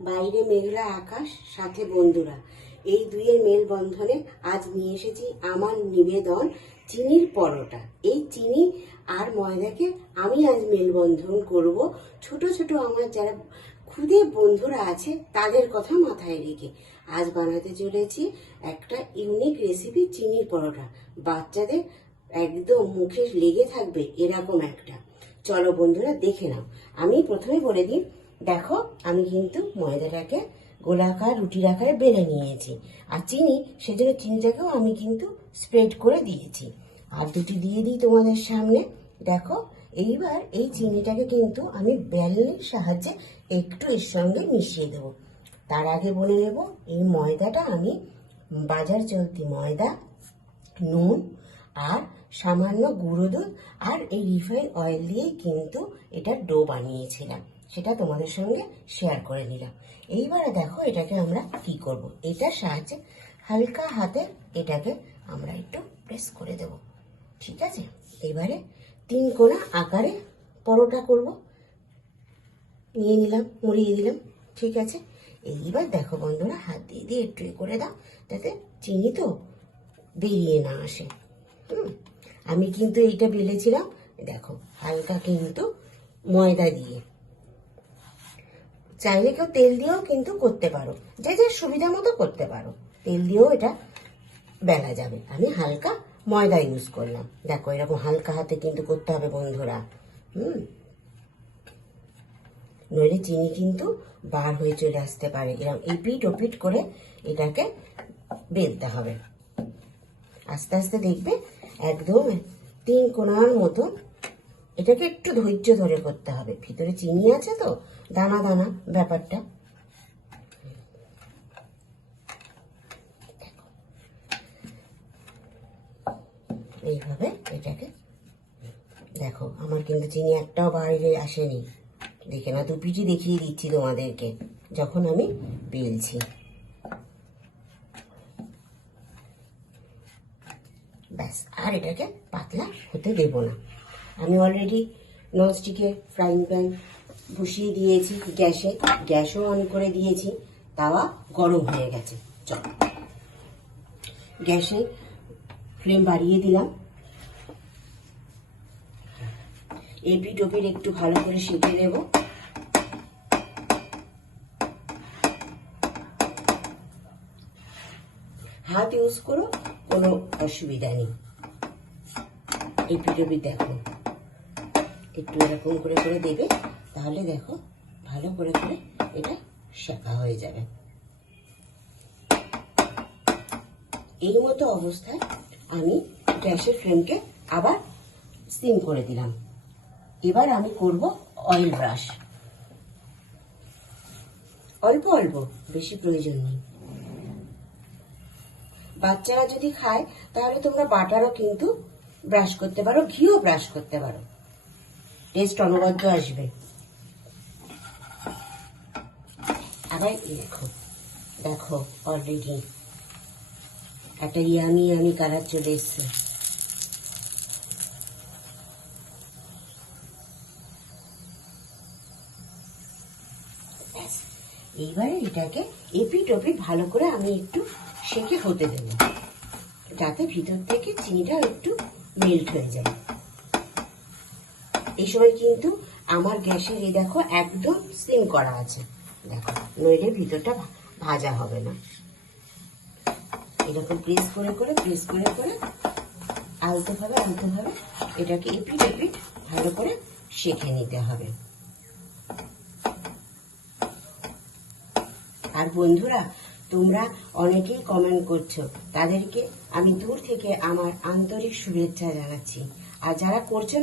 বাইরে মেঘলা আকাশ, সাথে বন্ধুরা, এই দুইয়ের মেলবন্ধনে আজ নিয়ে এসেছি আমার নিবেদন চিনির পরোটা। এই চিনি আর ময়দাকে আমি আজ মেলবন্ধন করব ছোট ছোট আমার যারা ক্ষুদে বন্ধুরা আছে তাদের কথা মাথায় রেখে। আজ বানাতে চলেছি একটা ইউনিক রেসিপি, চিনির পরোটা। বাচ্চাদের একদম মুখে লেগে থাকবে এরকম একটা। চলো বন্ধুরা দেখে নাও। আমি প্রথমে বলে দিই, দেখো আমি কিন্তু ময়দাটাকে গোলাকার রুটির আকারে বেলে নিয়েছি, আর চিনি সেজন্য চিনিটাকেও আমি কিন্তু স্প্রেড করে দিয়েছি। আর দুটি দিয়ে দিই তোমাদের সামনে, দেখো। এইবার এই চিনিটাকে কিন্তু আমি বেলনের সাহায্যে একটু এর সঙ্গে মিশিয়ে দেব। তার আগে বলে নেব, এই ময়দাটা আমি বাজার চলতি ময়দা, নুন আর সামান্য গুঁড়ো দুধ আর এই রিফাইন অয়েল দিয়েই কিন্তু এটা ডো বানিয়েছিলাম, সেটা তোমাদের সঙ্গে শেয়ার করে নিলাম। এইবারে দেখো এটাকে আমরা কি করব, এটার সাহায্যে হালকা হাতে এটাকে আমরা একটু প্রেস করে দেব, ঠিক আছে। এবারে 3 কোণা আকারে পরোটা করব, নিয়ে নিলাম, মুড়িয়ে দিলাম, ঠিক আছে। এইবার দেখো বন্ধুরা, হাত দিয়ে দিয়ে একটু করে দাও যাতে চিনি তো বেরিয়ে না আসে। আমি কিন্তু এইটা বেলেছিলাম, দেখো হালকা কিন্তু ময়দা দিয়ে। চাইলে কেউ তেল দিয়েও কিন্তু করতে পারো, যে যে সুবিধা মতো করতে পারো, তেল দিয়েও এটা বেলা যাবে। আমি হালকা ময়দা ইউজ করলাম। দেখো এরকম হালকা হাতে কিন্তু করতে হবে বন্ধুরা, নইলে চিনি কিন্তু বার হয়ে চলে আসতে পারে। এরকম এপিট ওপিট করে এটাকে বেলতে হবে। আস্তে আস্তে দেখবে একদম 3 কোণার মতো। এটাকে একটু ধৈর্য ধরে করতে হবে, ভিতরে চিনি আছে তো, দানা দানা ব্যাপারটা। এইভাবে এটাকে দেখো, আমার কিন্তু চিনি একটাও বাইরে আসেনি, দেখে না, 2 পিঠই দেখিয়ে দিচ্ছি তোমাদেরকে যখন আমি বেলছি। ব্যাস, আর এটাকে পাতলা হতে দেব না। আমি অলরেডি ননস্টিকের ফ্রাইং প্যান বসিয়ে দিয়েছি গ্যাসে, গ্যাসও অন করে দিয়েছি, তাওয়া গরম হয়ে গেছে। চল গ্যাসে ফ্লেম বাড়িয়ে দিলাম। এপিট ওপিট একটু ভালো করে সেঁকে দেব। হাত ইউজ করো, কোনো অসুবিধা নেই। এপিট ওপিট দেখো একটু এরকম করে করে দেবে, তাহলে দেখো ভালো করে করে এটা সেঁকা হয়ে যাবে। এই মতো অবস্থায় আমি গ্যাসের ফ্লেমকে আবার সিম করে দিলাম। এবার আমি করব অয়েল ব্রাশ, অল্প অল্প, বেশি প্রয়োজন নেই। বাচ্চারা যদি খায় তাহলে তোমরা বাটারও কিন্তু ব্রাশ করতে পারো, ঘিও ব্রাশ করতে পারো, টেস্ট অনবদ্য আসবে। আবার দেখো দেখো অলরেডি একটা ইয়ামি কালার চলে এসছে। এইবারে এটাকে এপিট ওপিট ভালো করে আমি একটু সেঁকে হতে দেব, যাতে ভিতর থেকে চিনিটা একটু মেল্ট হয়ে যায়। এই সময় কিন্তু আমার গ্যাসের এই দেখো একদম সিম করা আছে, দেখো, নইলে ভিতরটা ভাজা হবে না। এরকম প্রেস করে করে প্রেস করে করে আলতে ভাবে এটাকে এপিট এপিট ভালো করে সেঁকে নিতে হবে। আর বন্ধুরা, তোমরা অনেকেই কমেন্ট করছো, তাদেরকে আমি দূর থেকে আমার আন্তরিক শুভেচ্ছা জানাচ্ছি। আর যারা করছো